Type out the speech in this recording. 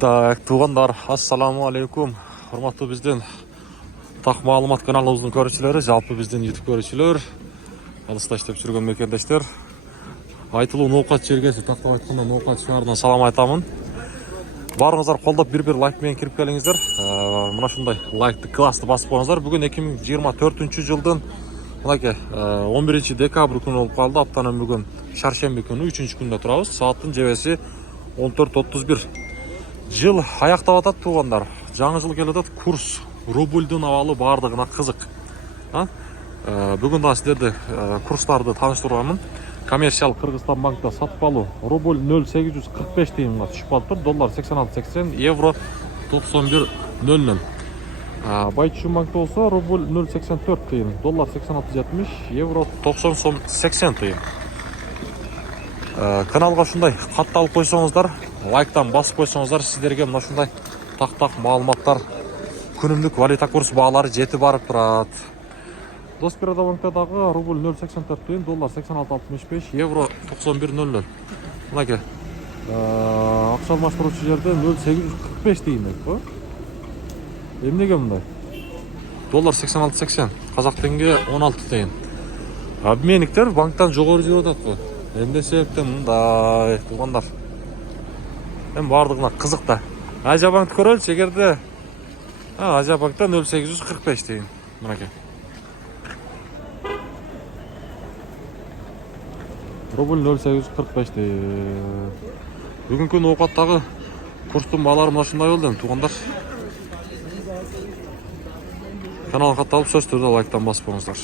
Так, туғандар, ассаламу алейкум. Құрматты бізден тақ маалымат каналымыздың көрушілері, жалпы бізден YouTube көрушілер, алыста іштеп жүрген мекендештер. Айтылу ноқат жергесі, тақтап айтқанда ноқат шаарына салам айтамын. Барыңыздар қолдап бір лайкмен кіріп келіңіздер. Мына шындай лайкты классты басып қойыңыздар. Бүгін 2024 жылдың 11 декабрь күні болып қалды. Аптаның бүгін шаршембі күні 3 күнде тұрабыз. Сааттың жебесі 14:31. Жыл аяқтап атат туғандар. Жаңы жыл келеді, курс рубльдің авалы бардығына қызық. Бүгін да сіздерді курстарды таныштырамын. Коммерциялық Қырғызстан банкта сатып алу рубль 0,845 тиынға түсіп қалып тұр. Доллар 86.80, евро 91.00. Байтүшін банкта болса рубль 0,84 тиын, доллар 86.70, евро 90.80 тиын. Каналға шындай қатты алып қойсаңыздар, лайктан басып қойсаңыздар, сіздерге мына шындай тақ маалыматтар, күнімдік валюта курс бағалары жеті барып тұрады. Доспирада банктадағы рубль 0,84 тиын, доллар 86.65, евро 91.00. Мұнеке, ақша алмастырушы жерде 0,845 тиын еді. Емнеге мұндай? Доллар 86.80, қазақ теңге 16 тиын. Обменниктер банктан жоғары жүріп атады. Енді себептен мұндай туғандар. Бардығына қызық та. Азия банкты көрелші, егерде Азия банкта 0,845 тиын. Мұнеке. Рубль 0,845 тиын. Бүгінгі күн оқаттағы курстың бағалары мына шындай болды туғандар. Каналға қатты алып сөз түрде лайктан басып болыңыздар.